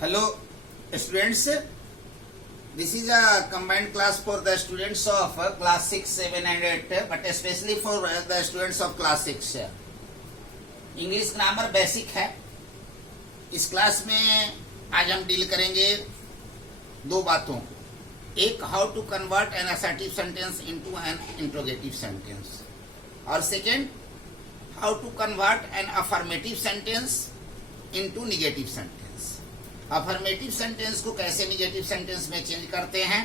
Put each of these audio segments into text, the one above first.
Hello students, this is a combined class for the students of class 6, 7 and 8, but especially for the students of class 6. English grammar basic है। इस class में आज हम deal करेंगे दो बातों को, एक how to convert an assertive sentence into an interrogative sentence और second how to convert an affirmative sentence into negative sentence. Affirmative sentence को कैसे निगेटिव सेंटेंस में चेंज करते हैं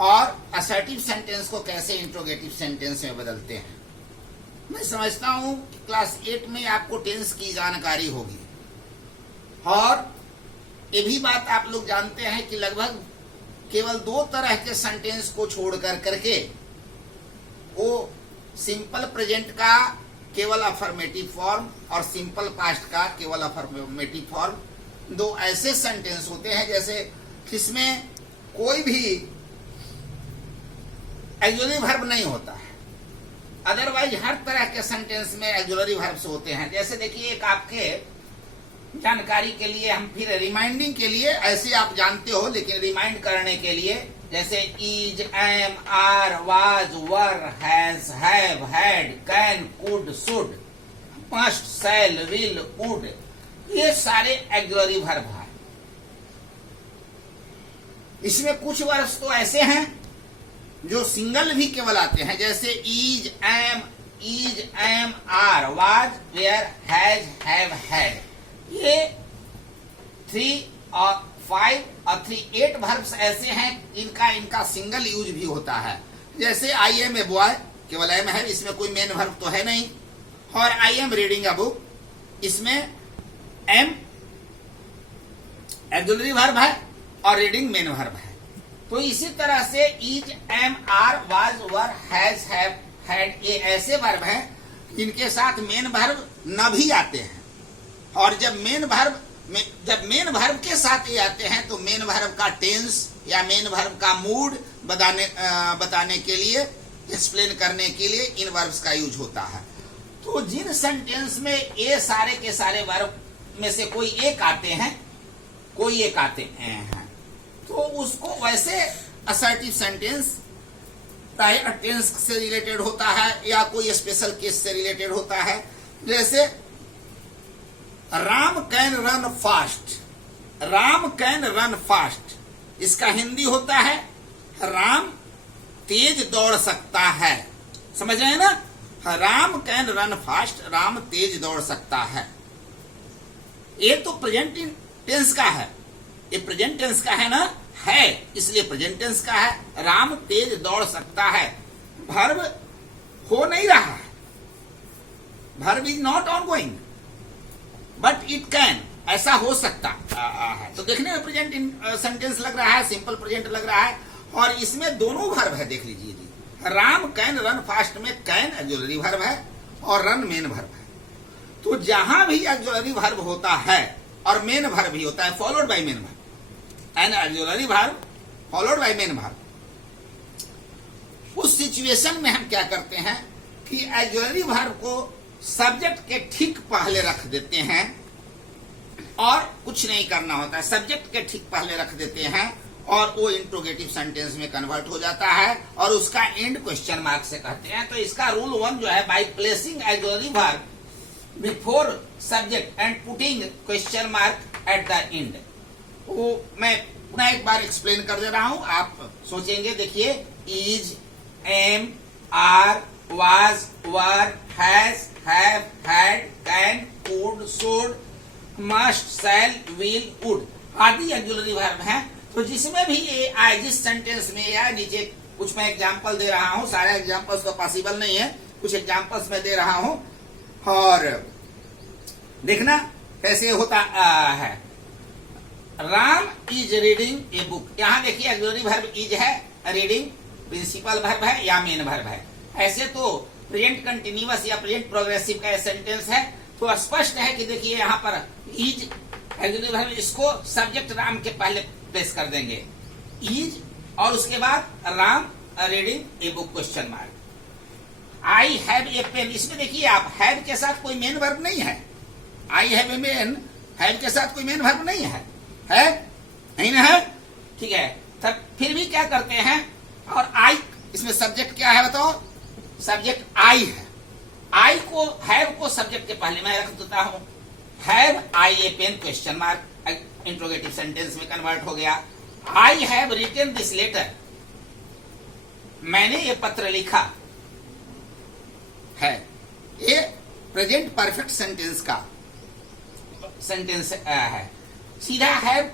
और असर्टिव सेंटेंस को कैसे इंट्रोगेटिव सेंटेंस में बदलते हैं। मैं समझता हूं क्लास 8 में आपको टेंस की जानकारी होगी और ये भी बात आप लोग जानते हैं कि लगभग केवल दो तरह के सेंटेंस को छोड़कर करके वो सिंपल प्रेजेंट का केवल अफर्मेटिव फॉर्म और सिंपल पास्ट का केवल अफर्मेटिव फॉर्म, दो ऐसे सेंटेंस होते हैं जैसे जिसमें कोई भी ऑक्सिलरी वर्ब नहीं होता है। अदरवाइज हर तरह के सेंटेंस में ऑक्सिलरी वर्ब्स होते हैं। जैसे देखिए, एक आपके जानकारी के लिए, हम फिर रिमाइंडिंग के लिए, ऐसे आप जानते हो लेकिन रिमाइंड करने के लिए, जैसे is, am, are, was, were, has, have, had, can, could, should, must, shall, will, would, ये सारे ऑक्सिलरी वर्ब हैं। इसमें कुछ वर्ब्स तो ऐसे हैं जो सिंगल भी केवल आते हैं, जैसे is, am, are, was, were, has, have, had. ये 3 और 5 और 3 8 वर्ब्स ऐसे हैं इनका सिंगल यूज भी होता है। जैसे आई एम ए बॉय, केवल एम है, इसमें कोई मेन वर्ब तो है नहीं। और I am reading a book, इसमें एम ऑक्सिलरी वर्ब है और रीडिंग मेन वर्ब है। तो इसी तरह से is, am, are, was, were, has, have, had, ये ऐसे वर्ब हैं जिनके साथ मेन वर्ब न भी आते हैं। और जब मेन वर्ब के साथ ये आते हैं तो मेन वर्ब का टेंस या मेन वर्ब का मूड बताने के लिए, एक्सप्लेन करने के लिए इन वर्ब्स का यूज होता है। तो जिन सेंटेंस में ये सारे के सारे वर्ब में से कोई एक आते हैं, तो उसको वैसे असर्टिव सेंटेंस प्रायर टेंस से रिलेटेड होता है या कोई स्पेशल केस से रिलेटेड होता है। जैसे Ram can run fast, Ram can run fast, इसका हिंदी होता है राम तेज दौड़ सकता है। समझ रहे हैं ना? Ram can run fast, Ram तेज दौड़ सकता है। ये तो प्रेजेंट टेंस का है, ये प्रेजेंट टेंस का है ना, है, इसलिए प्रेजेंट टेंस का है। राम तेज दौड़ सकता है, वर्ब हो नहीं रहा है, verb is not on going but it can, ऐसा हो सकता है। तो देखने में प्रेजेंट सेंटेंस लग रहा है, सिंपल प्रेजेंट लग रहा है और इसमें दोनों वर्ब है। देख लीजिए जी, राम कैन रन फास्ट में कैन ऑक्सिलरी वर्ब है और रन मेन वर्ब है। तो जहां भी ऑक्सिलरी वर्ब होता है और मेन वर्ब भी होता है, followed by main verb, N auxiliary verb followed by main verb, उस सिचुएशन में हम क्या करते हैं कि ऑक्सिलरी वर्ब को सब्जेक्ट के ठीक पहले रख देते हैं और कुछ नहीं करना होता है, सब्जेक्ट के ठीक पहले रख देते हैं और वो इंट्रोगेटिव सेंटेंस में कन्वर्ट हो जाता है और उसका एंड क्वेश्चन मार्क से कहते हैं। तो इसका रूल 1 जो है, by placing auxiliary verb before subject and putting question mark at the end. वो मैं पुनः एक बार एक्सप्लेन कर दे रहा हूं, आप सोचेंगे। देखिए, is, am, are, was, were, has, have, had, can, could, should, must, shall, will, would आदि ऑक्सिलरी वर्ब हैं। तो जिसमें भी ये आए, जिस सेंटेंस में या नीचे कुछ मैं एग्जांपल दे रहा हूं, सारे एग्जांपल्स तो पॉसिबल नहीं है, कुछ एग्जांपल्स मैं दे रहा हूं और देखना कैसे होता है। Ram is reading a book, यहां देखिए ऑक्सिलरी वर्ब इज है, रीडिंग प्रिंसिपल वर्ब है या मेन वर्ब है। ऐसे तो प्रेजेंट कंटिन्यूअस या प्रेजेंट प्रोग्रेसिव का सेंटेंस है तो स्पष्ट है कि देखिए यहां पर इज ऑक्सिलरी वर्ब, इसको सब्जेक्ट राम के पहले प्लेस कर देंगे, इज, और उसके बाद Ram reading a book question mark. I have a pen, इसमें देखिए आप हैव के साथ कोई मेन वर्ब नहीं है, I have a pen, have के साथ कोई मेन वर्ब नहीं है, है नहीं ना है, ठीक है। तब फिर भी क्या करते हैं, और आई, इसमें सब्जेक्ट क्या है बताओ, सब्जेक्ट आई है। आई को, हैव को सब्जेक्ट के पहले मैं रख देता हूं, have I a pen, question mark, interrogative sentence में कन्वर्ट हो गया। I have written this letter, मैंने ये पत्र लिखा है। ये प्रेजेंट परफेक्ट सेंटेंस का सेंटेंस है। सीधा हैव,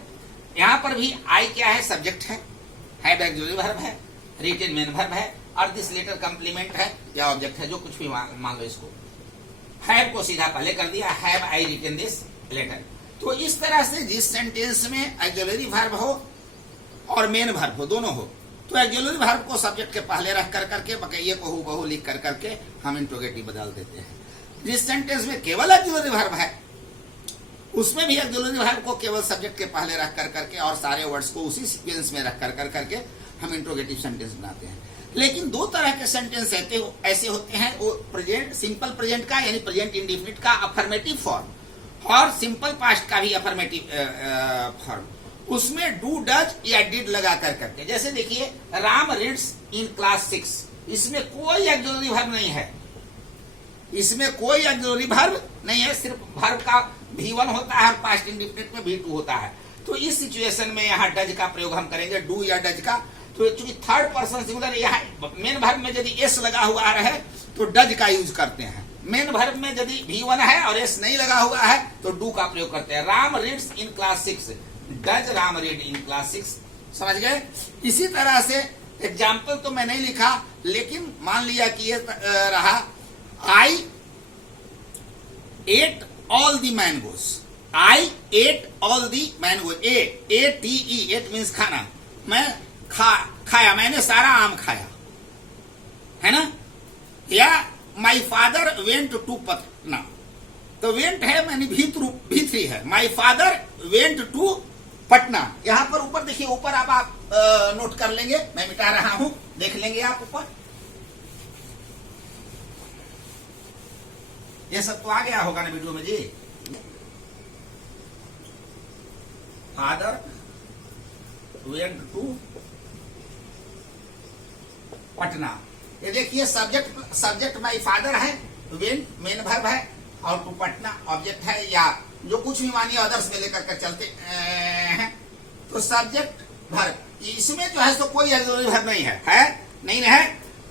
यहां पर भी आई क्या है, सब्जेक्ट है, हैव ऑक्सिलरी वर्ब है, रिटन मेन वर्ब है, और दिस लेटर कंप्लीमेंट है या ऑब्जेक्ट है, जो कुछ भी मान लो इसको। हैव को सीधा पहले कर दिया, have I written this letter. तो इस तरह से जिस सेंटेंस में ऑक्सिलरी वर्ब हो और मेन वर्ब हो, दोनों हो, तो ऑक्सिलरी वर्ब को सब्जेक्ट के पहले रख कर करके बकैये को हूबहू लिख कर करके हम इंट्रोगेटिव बदल देते हैं। जिस सेंटेंस में केवल ऑक्सिलरी वर्ब है, उसमें भी ऑक्सिलरी वर्ब को केवल सब्जेक्ट के पहले रख कर करके और सारे वर्ड्स को उसी सीक्वेंस में रख कर करके हम इंट्रोगेटिव सेंटेंस बनाते हैं। लेकिन दो तरह के सेंटेंस ऐसे होते हैं, वो प्रेजेंट, सिंपल प्रेजेंट का यानी प्रेजेंट इंडेफिनिट का अफर्मेटिव फॉर्म, और सिंपल पास्ट का भी अफर्मेटिव फॉर्म। उसमें डू, डज या डिड लगा कर करके, जैसे देखिए राम रीड्स इन क्लास 6, इसमें कोई ऑक्सिलरी वर्ब नहीं है, इसमें कोई ऑक्सिलरी वर्ब नहीं है, सिर्फ वर्ब का V1 होता है और पास्ट इंडेफिनिट में V2 होता है। तो इस सिचुएशन में यहाँ डज का प्रयोग हम करेंगे, डू या डज का। तो चूंकि थर्ड पर्सन सिंगुलर, यहाँ मेन वर्ब में यदि एस लगा हुआ है तो डज का यूज करते हैं, मेन वर्ब में यदि V1 है और एस नहीं लगा हुआ है तो डू का प्रयोग करते हैं। Ram reads in class 6, does Ram read in class 6, समझ गए। इसी तरह से एग्जाम्पल तो मैं नहीं लिखा, लेकिन मान लिया कि ये रहा, I ate all the mangoes, I ate all the mangoes, ATE, ate means खाना, मैं खाया, मैंने सारा आम खाया, है ना। या my father went to Patna, तो वेंट है मैंने V3 है, my father went to Patna. यहां पर ऊपर देखिए, ऊपर आप नोट कर लेंगे, मैं मिटा रहा हूं, देख लेंगे आप ऊपर, ये सब तो आ गया होगा ना वीडियो में जी। फादर वेंट टू पटना, ये देखिए सब्जेक्ट माई फादर है, वेंट मेन वर्ब है, और टू पटना ऑब्जेक्ट है, या जो कुछ भी मानिए अदर्स में लेकर के चलते हैं। तो सब्जेक्ट वर्ब, इसमें जो है तो कोई ऑक्सिलरी वर्ब नहीं है नहीं है।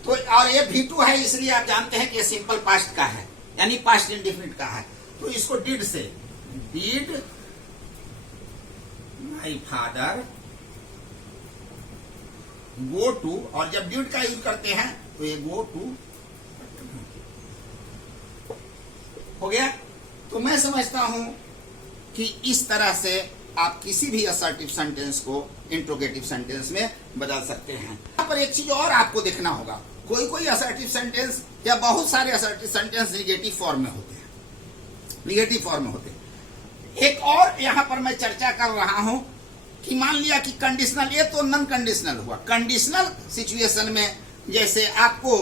तो और ये V2 है, इसलिए आप जानते हैं कि ये सिंपल पास्ट का है, यानी पास्ट इंडेफिनिट का है। तो इसको डिड से, did my father go to, और जब डिड का यूज करते हैं तो ये गो टू हो गया। तो मैं समझता हूं कि इस तरह से आप किसी भी असर्टिव सेंटेंस को इंट्रोगेटिव सेंटेंस में बदल सकते हैं। यहाँ पर एक चीज और आपको देखना होगा, कोई असर्टिव सेंटेंस या बहुत सारे असर्टिव सेंटेंस निगेटिव फॉर्म में होते हैं, निगेटिव फॉर्म में होते हैं। एक और यहां पर मैं चर्चा कर रहा हूं कि मान लिया कि कंडीशनल, ये तो नॉन कंडीशनल हुआ। कंडीशनल सिचुएशन में जैसे आपको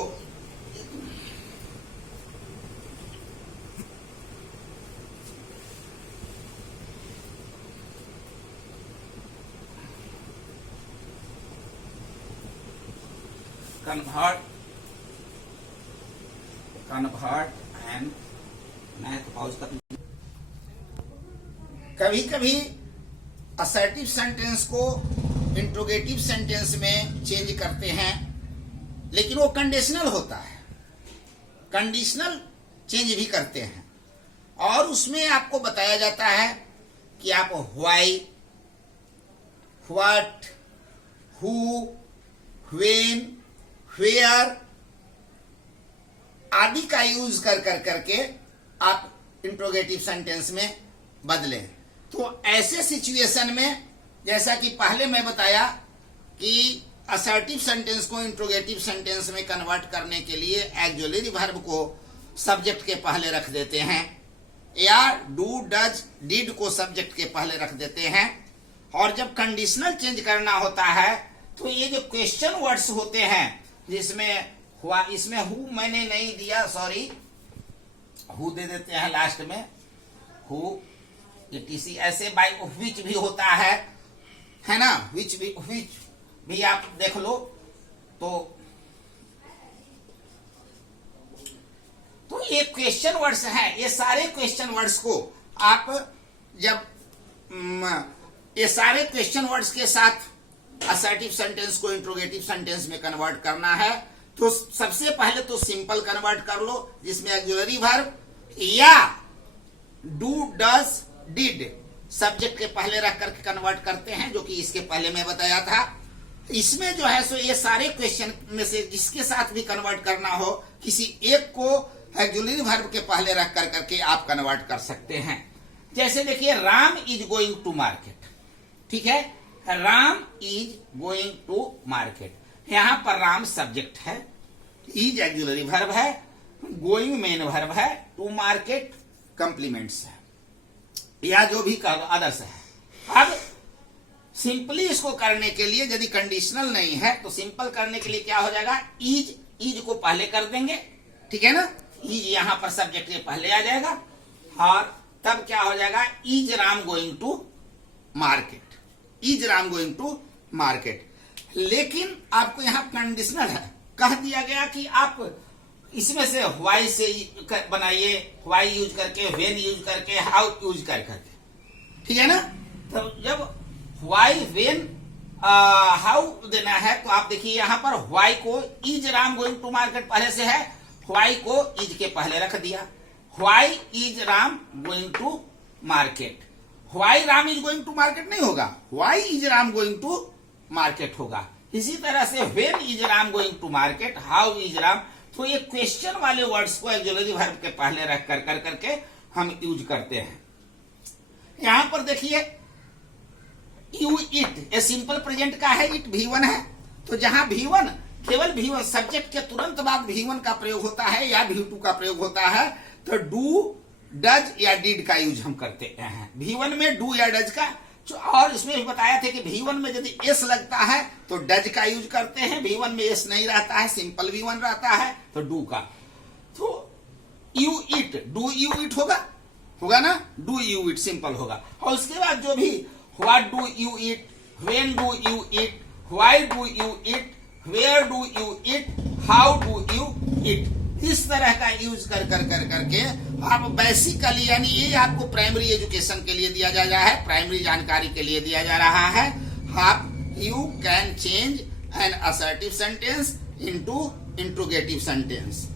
कन्वर्ट एंड, मैं तो पॉज कर, कभी कभी असर्टिव सेंटेंस को इंट्रोगेटिव सेंटेंस में चेंज करते हैं, लेकिन वो कंडीशनल होता है, कंडीशनल चेंज भी करते हैं, और उसमें आपको बताया जाता है कि आप why, what, who, when, where आदि का यूज कर करके आप इंट्रोगेटिव सेंटेंस में बदलें। तो ऐसे सिचुएशन में, जैसा कि पहले मैं बताया कि असर्टिव सेंटेंस को इंट्रोगेटिव सेंटेंस में कन्वर्ट करने के लिए ऑक्सिलरी वर्ब को सब्जेक्ट के पहले रख देते हैं, या डू, डज, डिड को सब्जेक्ट के पहले रख देते हैं। और जब कंडीशनल चेंज करना होता है तो ये जो क्वेश्चन वर्ड्स होते हैं, जिसमें हुआ, इसमें हु मैंने नहीं दिया, सॉरी, हु दे देते हैं लास्ट में, हु etc ऐसे बाय विच भी होता है ना, विच भी आप देख लो। तो ये क्वेश्चन वर्ड्स हैं, ये सारे क्वेश्चन वर्ड्स को आप जब ये सारे क्वेश्चन वर्ड्स के साथ असर्टिव सेंटेंस को इंट्रोगेटिव सेंटेंस में कन्वर्ट करना है, तो सबसे पहले तो सिंपल कन्वर्ट कर लो, जिसमें ऑक्सिलरी वर्ब या डू डज डिड सब्जेक्ट के पहले रख करके कन्वर्ट करते हैं, जो कि इसके पहले मैं बताया था। इसमें जो है सो ये सारे क्वेश्चन में से जिसके साथ भी कन्वर्ट करना हो, किसी एक को ऑक्सिलरी वर्ब के पहले रख कर करके आप कन्वर्ट कर सकते हैं। जैसे देखिए, Ram is going to market, ठीक है, Ram is going to market. यहां पर राम सब्जेक्ट है, इज ऑक्सिलरी वर्ब है, गोइंग मेन वर्ब है, टू मार्केट कंप्लीमेंट्स है, या जो भी अदर्स है। अब सिंपली इसको करने के लिए, यदि कंडीशनल नहीं है तो सिंपल करने के लिए क्या हो जाएगा, इज को पहले कर देंगे, ठीक है ना, इज यहां पर सब्जेक्ट के पहले आ जाएगा, और तब क्या हो जाएगा, is Ram going to market, is Ram going to market. लेकिन आपको यहां कंडीशनल है, कह दिया गया कि आप इसमें से व्हाई से बनाइए, व्हाई यूज करके, व्हेन यूज करके, हाउ यूज करके, ठीक है ना। तो जब व्हाई, व्हेन, हाउ देना है, तो आप देखिए यहां पर व्हाई को is Ram going to market पहले से है, व्हाई को इज के पहले रख दिया, why is Ram going to market. Why Ram is going to market नहीं होगा, why is Ram going to market होगा। इसी तरह से when is Ram going to market, how is Ram. तो ये क्वेश्चन वाले वर्ड्स को ऑक्सिलरी वर्ब के पहले रख कर करके हम यूज करते हैं। यहां पर देखिए, यू इट, ये सिंपल प्रेजेंट का है, इट V1 है, तो जहां V1 केवल V1 सब्जेक्ट के तुरंत बाद V1 का प्रयोग होता है या V2 का प्रयोग होता है, तो डू, डज या डिड का यूज हम करते हैं। V1 में डू या डज का, और इसमें भी बताया था कि V1 में यदि एस लगता है तो डज का यूज करते हैं, V1 में एस नहीं रहता है, सिंपल V1 रहता है, तो डू का। तो you it, do you it होगा ना, डू यू इट सिंपल होगा। और उसके बाद जो भी what do you it, when do you it, why do you it, where do you it, how do you it, इस तरह का यूज करके आप बेसिकली, यानी ये आपको प्राइमरी एजुकेशन के लिए दिया जा रहा है, प्राइमरी जानकारी के लिए दिया जा रहा है। आप you can change an assertive sentence into interrogative sentence.